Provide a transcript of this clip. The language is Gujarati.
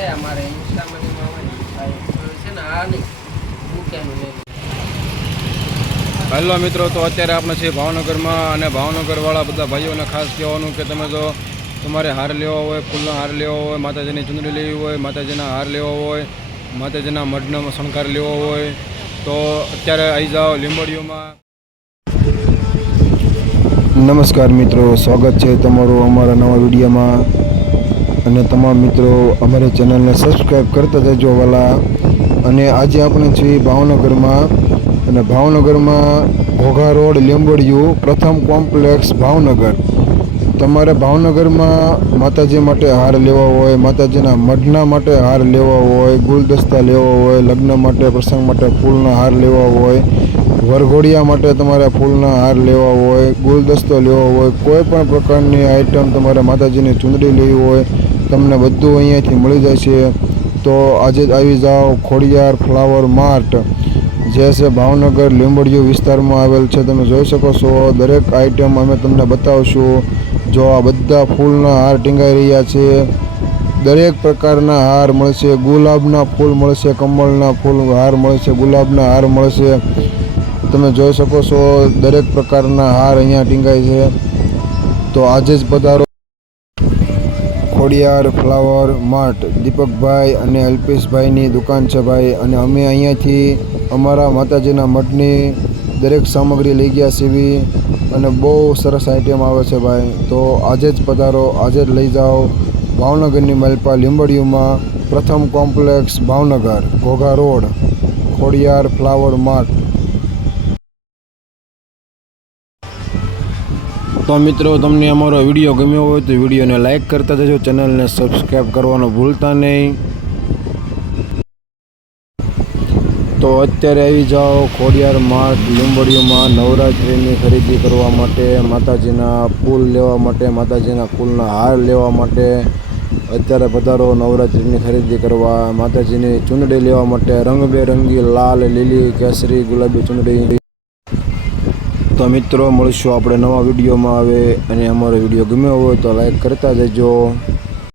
છે અમારે ઇન્સ્ટામાં છે ને આ નહીં મૂક્યાનું નહીં. હેલો મિત્રો, તો અત્યારે આપણે છીએ ભાવનગરમાં અને ભાવનગરવાળા બધા ભાઈઓને ખાસ કહેવાનું કે તમે જો તમારે હાર લેવા હોય, ફૂલનો હાર લેવો હોય, માતાજીની ચૂંદડી લેવી હોય, માતાજીના હાર લેવો હોય, માતાજીના મઢનો શણગાર લેવો હોય તો અત્યારે આવી જાઓ લીંબડીઓમાં. નમસ્કાર મિત્રો, સ્વાગત છે તમારું અમારા નવા વિડીયોમાં. અને તમામ મિત્રો અમારી ચેનલને સબસ્ક્રાઈબ કરતા જજો વાલા. અને આજે આપણે છીએ ભાવનગરમાં, અને ભાવનગરમાં ઘોઘા રોડ લીંબડિયું પ્રથમ કોમ્પ્લેક્સ ભાવનગર. તમારે ભાવનગરમાં માતાજી માટે હાર લેવા હોય, માતાજીના મઢના માટે હાર લેવા હોય, ગુલદસ્તા લેવા હોય, લગ્ન માટે પ્રસંગ માટે ફૂલના હાર લેવા હોય, વરઘોડિયા માટે તમારે ફૂલના હાર લેવા હોય, ગુલદસ્તો લેવો હોય, કોઈ પણ પ્રકારની આઈટમ તમારે માતાજીની ચૂંદડી લેવી હોય, તમને બધું અહીંયાથી મળી જાય છે. તો આજે જ આવી જાઓ. ખોડિયાર ફ્લાવર માર્ટ જે છે ભાવનગર લીંબડિયું વિસ્તારમાં આવેલ છે. તમે જોઈ શકો છો, દરેક આઈટમ અમે તમને બતાવશું. જો આ બધા ફૂલના હાર ટીંગાઈ રહ્યા છે, દરેક પ્રકારના હાર મળશે. ગુલાબના ફૂલ મળશે, કમળના ફૂલ હાર મળશે, ગુલાબના હાર મળશે. તમે જોઈ શકો છો દરેક પ્રકારના હાર અહીંયા ટીંગાય છે. તો આજે જ પધારો. ખોડિયાર ફ્લાવર માર્ટ દીપકભાઈ અને અલ્પેશભાઈની દુકાન છે ભાઈ. અને અમે અહીંયાથી અમારા માતાજીના મઠની દરેક સામગ્રી લઈ ગયા છીએ અને બહુ સરસ આઈટમ આવે છે ભાઈ. તો આજે જ પધારો, આજે જ લઈ જાઓ. ભાવનગરની માલપા લીંબડિયુંમાં પ્રથમ complex Bhavnagar, Ghogha road, Khodiyar flower Mart. તો મિત્રો, તમને અમારો વિડીયો ગમ્યો હોય તો વિડીયોને લાઇક કરતા જજો, ચેનલને સબસ્ક્રાઈબ કરવાનું ભૂલતા નહીં. તો અત્યારે આવી જાઓ ખોડિયાર માર્ટ લીંબડીઓમાં નવરાત્રિની ખરીદી કરવા માટે, માતાજીના ફૂલ લેવા માટે, માતાજીના ફૂલના હાર લેવા માટે અત્યારે પધારો. નવરાત્રિની ખરીદી કરવા, માતાજીની ચૂંદડી લેવા માટે, રંગબેરંગી લાલ, લીલી, કેસરી, ગુલાબી ચૂંદડી. તો મિત્રો, મળીશું આપણે નવા વિડીયોમાં. આવે અને અમારો વિડીયો ગમ્યો હોય તો લાઈક કરતા જજો.